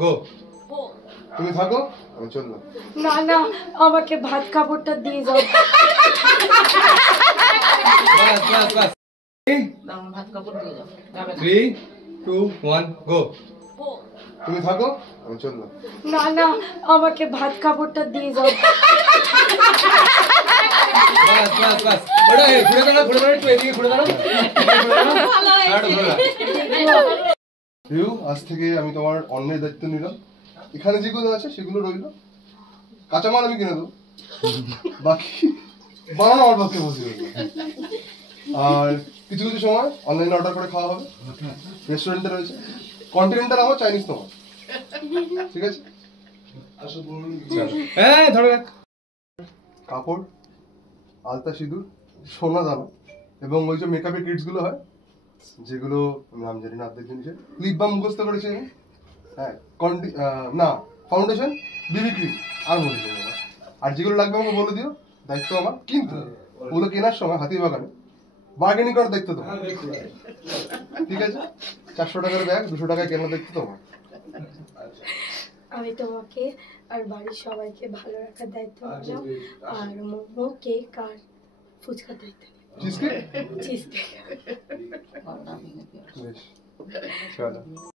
গো। তুমি থাকো, আমি চললাম। না না, আমাকে ভাত কাপড়টা দিয়ে যাও। বাস বাস বাস। ভাত কাপড় দিয়ে যাও। 3 2 1 গো। তুমি থাকো, আমি চললাম। না না, আমাকে ভাত কাপড়টা দিয়ে যাও। বাস বাস বাস। ওটা ঘুরে দাঁড়াও, ঘুরে দাঁড়াও, একটু এদিকে ঘুরে দাঁড়াও। রিউ, আজ থেকে আমি তোমার অন্যের দায়িত্ব নিলাম। এখানে যেগুলো আছে সেগুলো রইলো, কাঁচামাল আমি কিনে দেবো, বাকি বানানো আমার পক্ষে পসিবল না। আর কিছু কিছু সময় অনলাইনে অর্ডার করে খাওয়া হবে, রেস্টুরেন্টে রয়েছে, কন্টিনেন্টাল আমার, চাইনিজ তোমার, ঠিক আছে? হ্যাঁ ধরে রাখ। কাপড়, আলতা, সিঁদুর, সোনা দানা এবং ওই যে মেকআপের কিটস গুলো হয়, যেগুলো নাম জানি না, অর্ধেক জিনিসের লিপ বাম মুখস্থ করেছে। হ্যাঁ, না ফাউন্ডেশন, বিবি ক্রিম আর মনে নেই আমার। আর যেগুলো লাগবে আমাকে বলে দিও, দায়িত্ব আমার। কিন্তু ওগুলো কেনার সময় হাতিবাগানে বার্গেনিং করার দায়িত্ব তোমার, ঠিক আছে? 400 টাকার ব্যাগ 200 টাকায় কেনার দায়িত্ব তোমার। আমি তোমাকে আর বাড়ির সবাইকে ভালো রাখার দায়িত্ব নিলাম। আর মোমো, কেক আর ফুচকার দায়িত্ব নিলাম। Cheese cake, cheese cake. বেশ চলো।